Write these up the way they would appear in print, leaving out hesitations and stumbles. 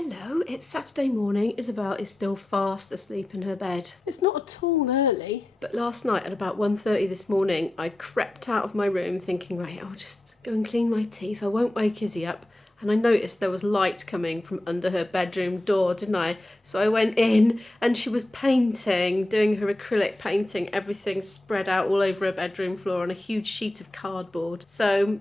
Hello, it's Saturday morning. Isabel is still fast asleep in her bed. It's not at all early. But last night at about 1:30 this morning, I crept out of my room thinking, right, I'll just go and clean my teeth. I won't wake Izzy up. And I noticed there was light coming from under her bedroom door, didn't I? So I went in and she was painting, doing her acrylic painting, everything spread out all over her bedroom floor on a huge sheet of cardboard. So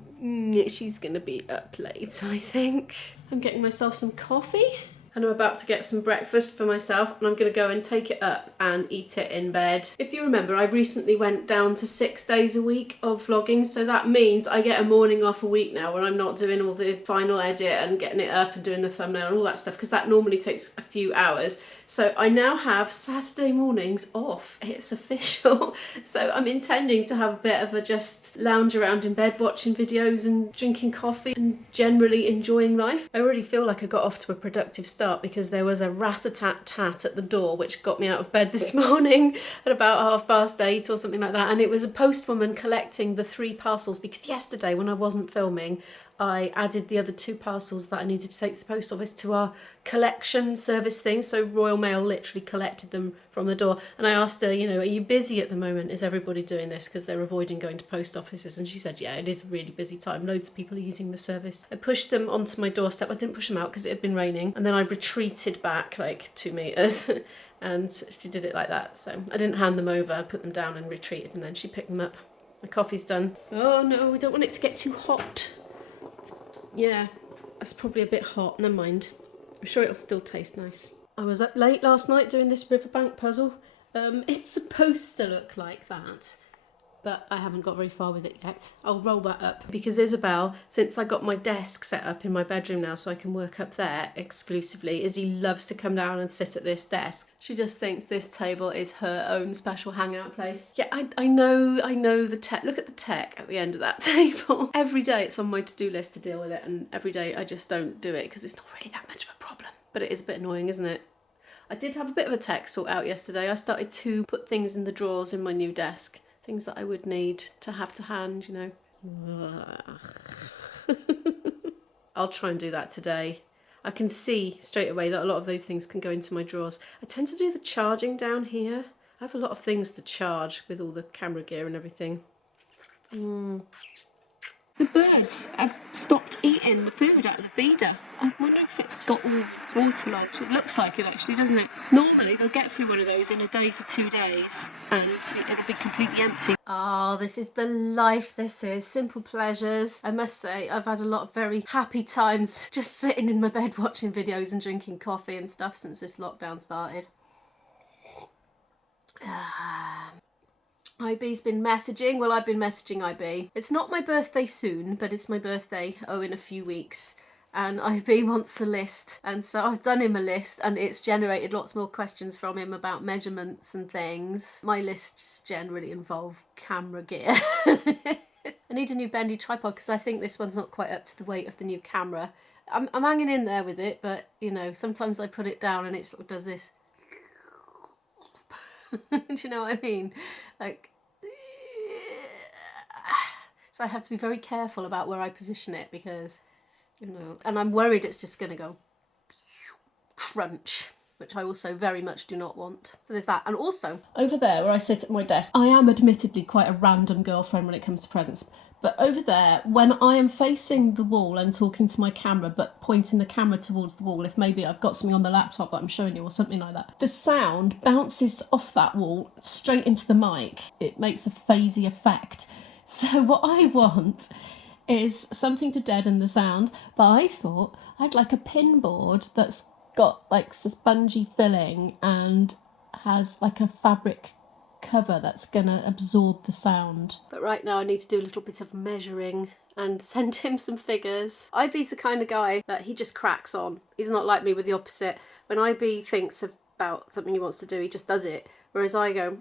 she's going to be up late, I think. I'm getting myself some coffee and I'm about to get some breakfast for myself and I'm going to go and take it up and eat it in bed. If you remember, I recently went down to 6 days a week of vlogging, so that means I get a morning off a week now where I'm not doing all the final edit and getting it up and doing the thumbnail and all that stuff, because that normally takes a few hours. So I now have Saturday mornings off. It's official. So I'm intending to have a bit of a just lounge around in bed watching videos and drinking coffee and generally enjoying life. I already feel like I got off to a productive start because there was a rat-a-tat-tat at the door which got me out of bed this morning at about 8:30 or something like that, and it was a postwoman collecting the 3 parcels because yesterday when I wasn't filming I added the other 2 parcels that I needed to take to the post office to our collection service thing. So Royal Mail literally collected them from the door. And I asked her, you know, are you busy at the moment? Is everybody doing this? Because they're avoiding going to post offices. And she said, yeah, it is a really busy time. Loads of people are using the service. I pushed them onto my doorstep. I didn't push them out because it had been raining. And then I retreated back like 2 meters. And she did it like that. So I didn't hand them over. I put them down and retreated. And then she picked them up. My coffee's done. Oh no, we don't want it to get too hot. Yeah, that's probably a bit hot, never mind. I'm sure it'll still taste nice. I was up late last night doing this riverbank puzzle. It's supposed to look like that, but I haven't got very far with it yet. I'll roll that up because Isabel, since I got my desk set up in my bedroom now so I can work up there exclusively, Izzy loves to come down and sit at this desk. She just thinks this table is her own special hangout place. Yeah, I know the tech. Look at the tech at the end of that table. Every day it's on my to-do list to deal with it, and every day I just don't do it because it's not really that much of a problem. But it is a bit annoying, isn't it? I did have a bit of a tech sort out yesterday. I started to put things in the drawers in my new desk. Things that I would need to have to hand, you know. I'll try and do that today. I can see straight away that a lot of those things can go into my drawers. I tend to do the charging down here. I have a lot of things to charge with all the camera gear and everything. The birds have stopped eating the food out of the feeder. I wonder if it's got all waterlogged. It looks like it actually, doesn't it? Normally they'll get through one of those in a day to 2 days and it'll be completely empty. Oh, this is the life, this is. Simple pleasures. I must say, I've had a lot of very happy times just sitting in my bed watching videos and drinking coffee and stuff since this lockdown started. IB's been messaging. Well, I've been messaging IB. It's not my birthday soon, but it's my birthday, in a few weeks. And IB wants a list. And so I've done him a list and it's generated lots more questions from him about measurements and things. My lists generally involve camera gear. I need a new bendy tripod because I think this one's not quite up to the weight of the new camera. I'm hanging in there with it, but, you know, sometimes I put it down and it sort of does this. Do you know what I mean? Like, so I have to be very careful about where I position it because, you know, and I'm worried it's just going to go crunch, which I also very much do not want. So there's that. And also, over there where I sit at my desk, I am admittedly quite a random girlfriend when it comes to presents. But over there, when I am facing the wall and talking to my camera, but pointing the camera towards the wall, if maybe I've got something on the laptop that I'm showing you or something like that, the sound bounces off that wall straight into the mic. It makes a phasey effect. So what I want is something to deaden the sound, but I thought I'd like a pin board that's got like spongy filling and has like a fabric cover that's gonna absorb the sound. But right now I need to do a little bit of measuring and send him some figures. IB's the kind of guy that he just cracks on. He's not like me with the opposite. When IB thinks about something he wants to do, he just does it. Whereas I go,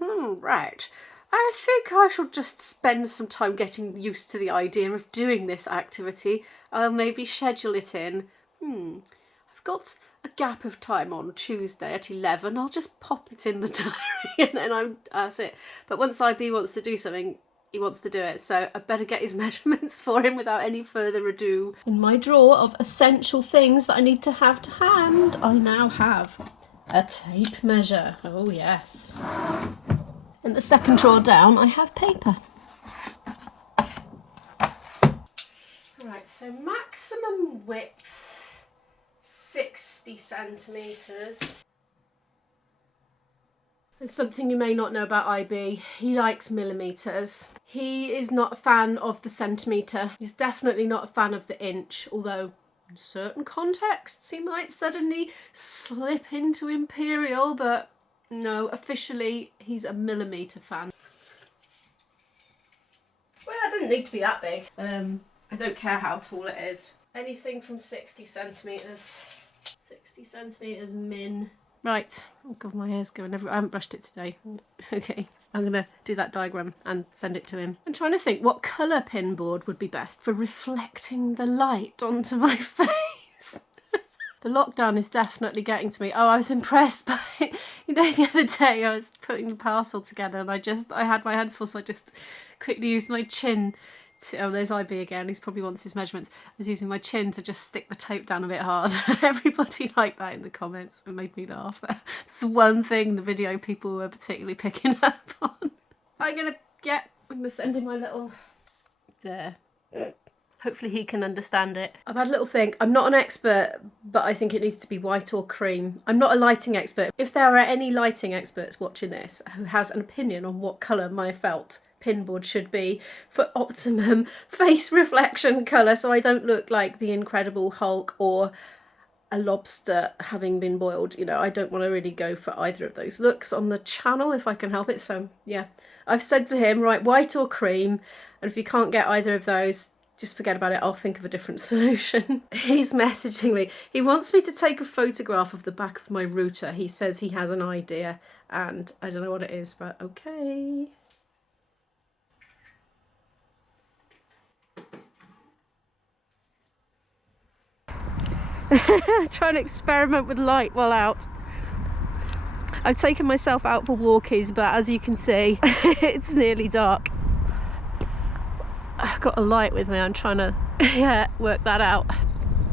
right, I think I shall just spend some time getting used to the idea of doing this activity. I'll maybe schedule it in. I've got a gap of time on Tuesday at 11. I'll just pop it in the diary and then that's it. But once IB wants to do something, he wants to do it, so I better get his measurements for him without any further ado. In my drawer of essential things that I need to have to hand, I now have a tape measure. Oh yes. In the second drawer down, I have paper. Right, so maximum width, 60 centimetres. There's something you may not know about IB. He likes millimetres. He is not a fan of the centimetre. He's definitely not a fan of the inch, although in certain contexts he might suddenly slip into imperial, but no, officially he's a millimetre fan. Well, it doesn't need to be that big. I don't care how tall it is. Anything from 60 centimetres. 60 centimetres min. Right, oh god, my hair's going everywhere. I haven't brushed it today. Okay, I'm gonna do that diagram and send it to him. I'm trying to think what colour pin board would be best for reflecting the light onto my face. The lockdown is definitely getting to me. Oh, I was impressed by, you know, the other day I was putting the parcel together and I had my hands full, so I just quickly used my chin to, oh, there's IB again, he's probably wants his measurements. I was using my chin to just stick the tape down a bit hard. Everybody liked that in the comments. It made me laugh. It's the one thing the video people were particularly picking up on. I'm gonna send him my little, there. Hopefully he can understand it. I've had a little think. I'm not an expert, but I think it needs to be white or cream. I'm not a lighting expert. If there are any lighting experts watching this who has an opinion on what colour my felt pinboard should be for optimum face reflection colour, so I don't look like the Incredible Hulk or a lobster having been boiled, you know, I don't want to really go for either of those looks on the channel if I can help it. So yeah, I've said to him, right, white or cream, and if you can't get either of those, just forget about it, I'll think of a different solution. He's messaging me. He wants me to take a photograph of the back of my router. He says he has an idea and I don't know what it is, but okay. Trying to experiment with light while out. I've taken myself out for walkies, but as you can see, it's nearly dark. I've got a light with me, I'm trying to work that out.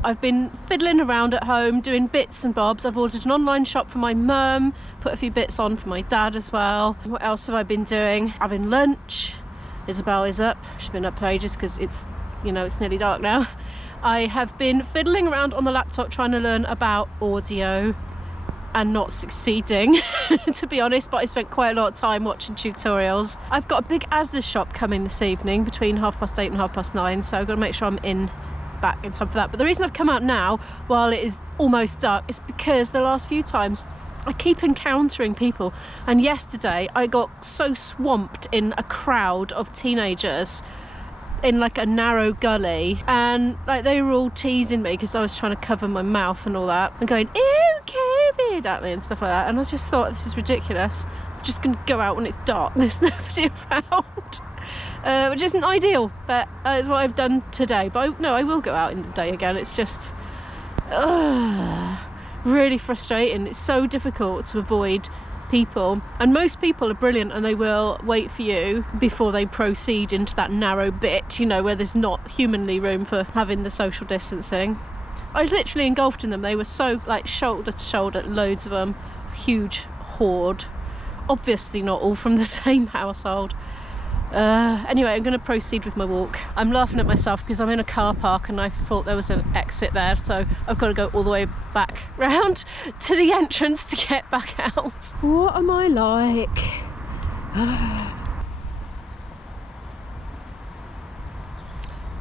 I've been fiddling around at home, doing bits and bobs. I've ordered an online shop for my mum, put a few bits on for my dad as well. What else have I been doing? Having lunch. Isabel is up. She's been up for ages because it's, you know, it's nearly dark now. I have been fiddling around on the laptop trying to learn about audio and not succeeding, to be honest, but I spent quite a lot of time watching tutorials. I've got a big ASDA shop coming this evening between 8:30 and 9:30, so I've got to make sure I'm back in time for that. But the reason I've come out now while it is almost dark is because the last few times I keep encountering people, and yesterday I got so swamped in a crowd of teenagers in like a narrow gully, and like they were all teasing me because I was trying to cover my mouth and all that and going, ew, COVID at me and stuff like that, and I just thought, this is ridiculous. I'm just gonna go out when it's dark, there's nobody around, which isn't ideal, but it's what I've done today. But I will go out in the day again. It's just really frustrating. It's so difficult to avoid people, and most people are brilliant and they will wait for you before they proceed into that narrow bit, you know, where there's not humanly room for having the social distancing. I was literally engulfed in them. They were so like shoulder to shoulder, loads of them, huge horde, obviously not all from the same household. Anyway, I'm going to proceed with my walk. I'm laughing at myself because I'm in a car park and I thought there was an exit there, so I've got to go all the way back round to the entrance to get back out. What am I like?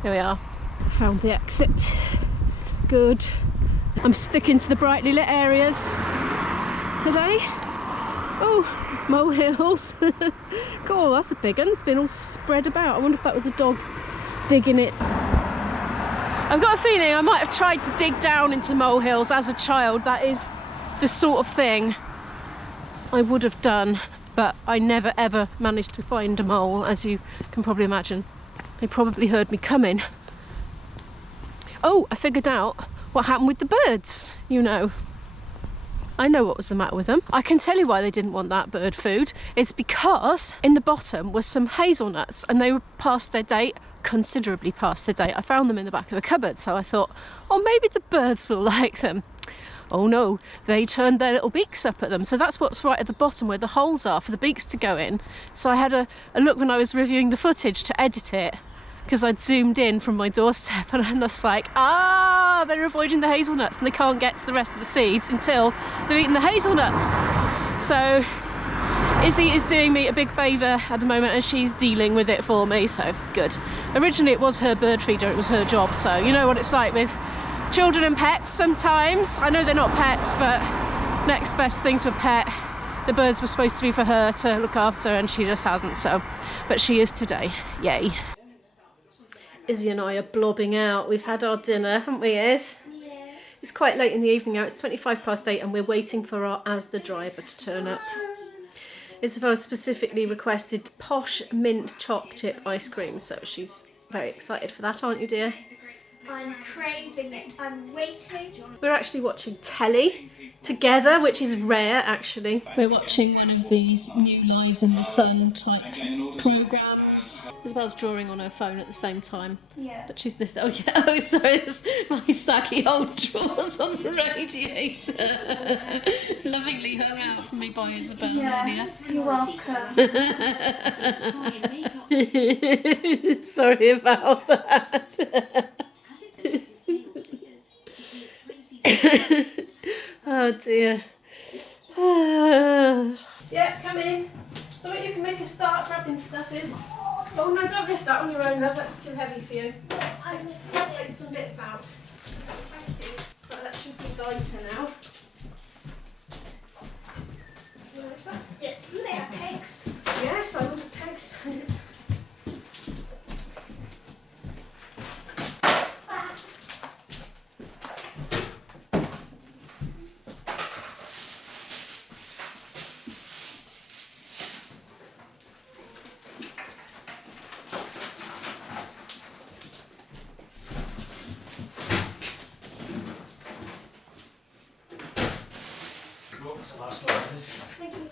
Here we are. Found the exit. Good. I'm sticking to the brightly lit areas today. Oh, molehills. Cool, that's a big one. It's been all spread about. I wonder if that was a dog digging it. I've got a feeling I might have tried to dig down into molehills as a child. That is the sort of thing I would have done, but I never ever managed to find a mole, as you can probably imagine. They probably heard me coming. Oh, I figured out what happened with the birds, you know. I know what was the matter with them. I can tell you why they didn't want that bird food. It's because in the bottom was some hazelnuts and they were past their date, considerably past their date. I found them in the back of the cupboard, so I thought, oh, maybe the birds will like them. Oh no, they turned their little beaks up at them. So that's what's right at the bottom where the holes are for the beaks to go in. So I had a look when I was reviewing the footage to edit it, because I'd zoomed in from my doorstep and I'm just like, they're avoiding the hazelnuts and they can't get to the rest of the seeds until they've eaten the hazelnuts. So Izzy is doing me a big favour at the moment and she's dealing with it for me, so good. Originally it was her bird feeder, it was her job, so you know what it's like with children and pets sometimes. I know they're not pets, but next best thing to a pet. The birds were supposed to be for her to look after and she just hasn't, so. But she is today, yay. Izzy and I are blobbing out. We've had our dinner, haven't we, Iz? Yes. It's quite late in the evening now. It's 8:25 and we're waiting for our ASDA driver to turn up. Isabella specifically requested posh mint choc chip ice cream, so she's very excited for that, aren't you, dear? I'm craving it. I'm waiting. We're actually watching telly together, which is rare, actually. We're watching one of these New Lives in the Sun type programmes. Isabella's drawing on her phone at the same time. Yeah. But she's this. Oh yeah. Oh, sorry. It's my saggy old drawers on the radiator. Lovingly hung out for me by Isabella. Yes, you're welcome. Sorry about that. Oh dear. Yeah, come in. So you can make a start grabbing stuff is. Oh no, don't lift that on your own, love. That's too heavy for you. I'll take some bits out. Thank you. Right, that should be lighter now. You notice that? Yes, do they have pegs? Yes, I ordered pegs. What's the last one of this? Thank you.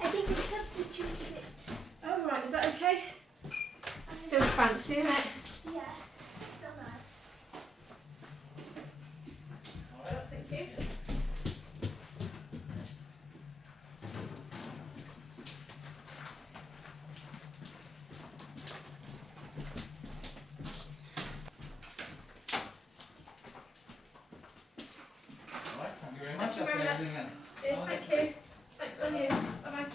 I think they substituted it. Oh right, is that okay? Still fancy, isn't it? Yeah, still nice. Oh, thank you. Alright, thank you very much. Thank you That's very much. everything then. Yes, thank you. Thanks, on you. Bye-bye.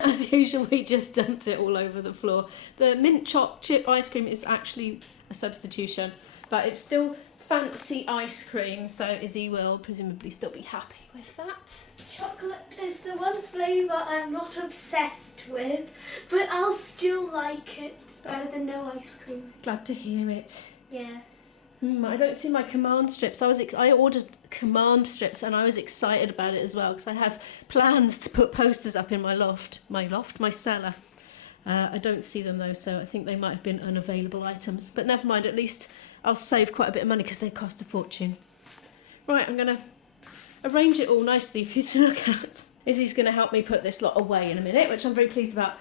As usual, we just dumped it all over the floor. The mint choc chip ice cream is actually a substitution, but it's still fancy ice cream, so Izzy will presumably still be happy with that. Chocolate is the one flavour I'm not obsessed with, but I'll still like it. It's better than no ice cream. Glad to hear it. Yes. I don't see my command strips. I ordered command strips and I was excited about it as well because I have plans to put posters up in my cellar. I don't see them though, so I think they might have been unavailable items. But never mind, at least I'll save quite a bit of money because they cost a fortune. Right, I'm going to arrange it all nicely for you to look at. Izzy's going to help me put this lot away in a minute, which I'm very pleased about.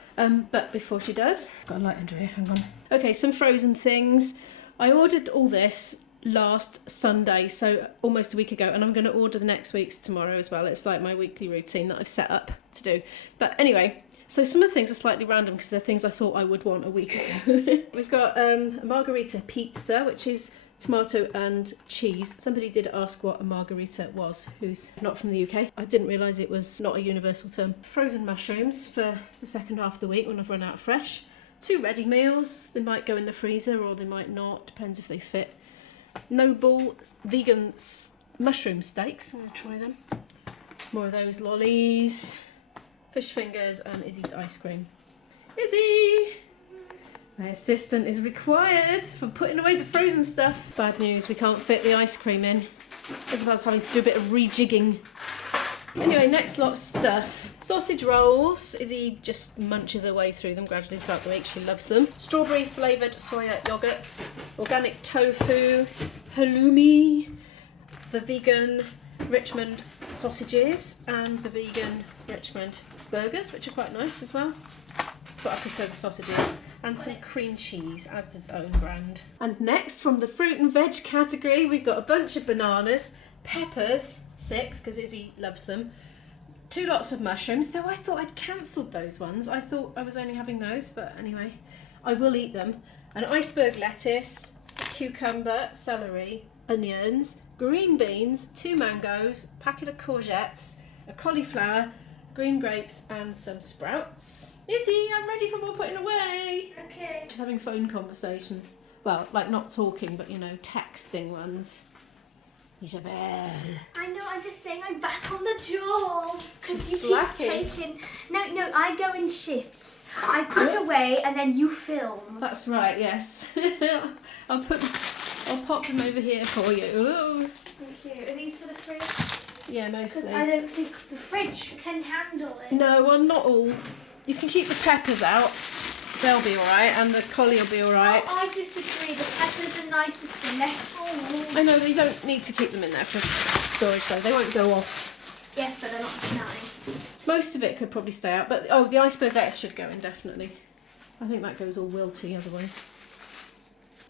But before she does, got a light under here, hang on. Okay, some frozen things. I ordered all this last Sunday, so almost a week ago, and I'm going to order the next week's tomorrow as well. It's like my weekly routine that I've set up to do. But anyway, so some of the things are slightly random because they're things I thought I would want a week ago. We've got a margarita pizza, which is tomato and cheese. Somebody did ask what a margarita was, who's not from the UK. I didn't realise it was not a universal term. Frozen mushrooms for the second half of the week when I've run out fresh. 2 ready meals. They might go in the freezer or they might not, depends if they fit. Noble vegan mushroom steaks. I'm going to try them. More of those lollies. Fish fingers and Izzy's ice cream. Izzy! My assistant is required for putting away the frozen stuff. Bad news, we can't fit the ice cream in. Isabella's having to do a bit of rejigging. Anyway, next lot of stuff. Sausage rolls. Izzy just munches her way through them gradually throughout the week. She loves them. Strawberry flavoured soya yogurts. Organic tofu. Halloumi. The vegan Richmond sausages. And the vegan Richmond burgers, which are quite nice as well. But I prefer the sausages. And some cream cheese, ASDA's own brand. And next, from the fruit and veg category, we've got a bunch of bananas, peppers, 6, because Izzy loves them, 2 lots of mushrooms, though I thought I'd cancelled those ones. I thought I was only having those, but anyway, I will eat them. An iceberg lettuce, cucumber, celery, onions, green beans, 2 mangoes, packet of courgettes, a cauliflower, green grapes and some sprouts. Izzy, I'm ready for more putting away. Okay. Just having phone conversations. Well, like not talking, but you know, texting ones. Isabel. I know, I'm just saying I'm back on the job. Because She's you keep slacking. taking... No, I go in shifts. I put away and then you film. That's right, yes. I'll pop them over here for you. Ooh. Thank you. Are these for the fridge? Yeah, Because mostly. I don't think the fridge can handle it. No, well, not all. You can keep the peppers out. They'll be alright, and the collie will be alright. Oh, I disagree. The peppers are nicest to left. Oh. I know, you don't need to keep them in there for storage though. They won't go off. Yes, but they're not nice. Most of it could probably stay out, but oh, the iceberg lettuce should go in, definitely. I think that goes all wilty otherwise.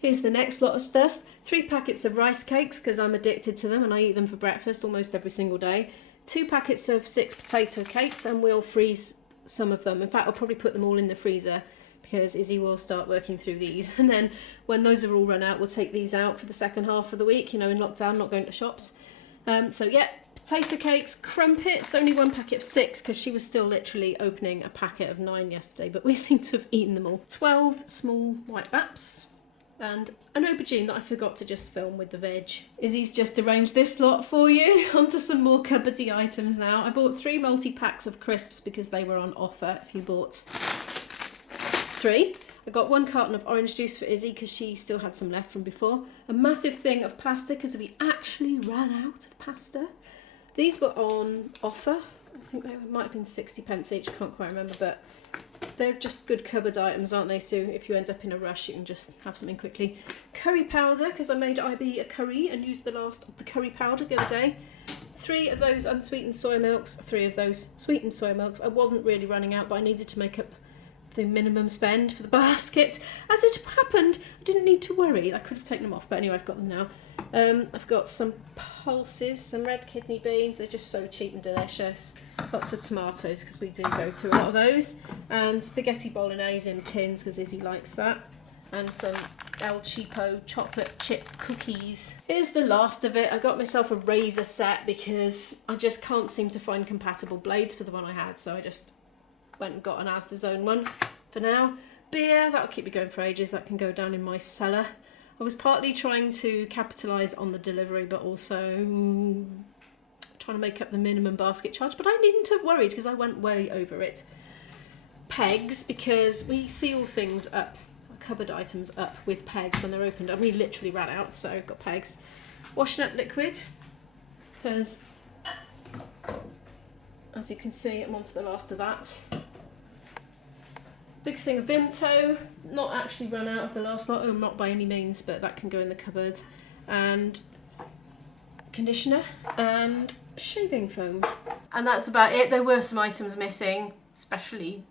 Here's the next lot of stuff. 3 packets of rice cakes, because I'm addicted to them and I eat them for breakfast almost every single day. 2 packets of 6 potato cakes, and we'll freeze some of them. In fact, I'll probably put them all in the freezer because Izzy will start working through these. And then when those are all run out, we'll take these out for the second half of the week, you know, in lockdown, not going to shops. So yeah, potato cakes, crumpets, only 1 packet of 6 because she was still literally opening a packet of 9 yesterday, but we seem to have eaten them all. 12 small white wraps. And an aubergine that I forgot to just film with the veg. Izzy's just arranged this lot for you. Onto some more cupboardy items now. I bought 3 multi-packs of crisps because they were on offer if you bought 3. I got 1 carton of orange juice for Izzy because she still had some left from before. A massive thing of pasta because we actually ran out of pasta. These were on offer. I think they might have been 60p each, can't quite remember, but they're just good cupboard items, aren't they? So if you end up in a rush, you can just have something quickly. Curry powder, because I made IB a curry and used the last of the curry powder the other day. 3 of those unsweetened soy milks, 3 of those sweetened soy milks. I wasn't really running out, but I needed to make up the minimum spend for the basket. As it happened, I didn't need to worry. I could have taken them off, but anyway, I've got them now. I've got some pulses, some red kidney beans. They're just so cheap and delicious. Lots of tomatoes because we do go through a lot of those. And spaghetti bolognese in tins because Izzy likes that. And some El Cheapo chocolate chip cookies. Here's the last of it. I got myself a razor set because I just can't seem to find compatible blades for the one I had. So I just went and got an ASDA's own one for now. Beer, that'll keep me going for ages. That can go down in my cellar. I was partly trying to capitalise on the delivery, but also trying to make up the minimum basket charge, but I needn't have worried because I went way over it. Pegs, because we seal things up, cupboard items up with pegs when they're opened, and we literally ran out, so I've got pegs. Washing up liquid, because as you can see, I'm on to the last of that. Big thing of Vimto, not actually run out of the last lot, not by any means, but that can go in the cupboard. And conditioner and shaving foam. And that's about it. There were some items missing, especially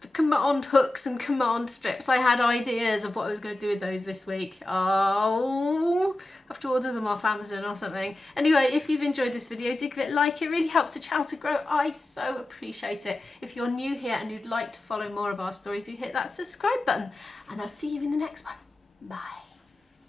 the command hooks and command strips. I had ideas of what I was going to do with those this week. Oh, I have to order them off Amazon or something. Anyway, if you've enjoyed this video, do give it a like. It really helps the channel to grow. I so appreciate it. If you're new here and you'd like to follow more of our story, do hit that subscribe button. And I'll see you in the next one. Bye.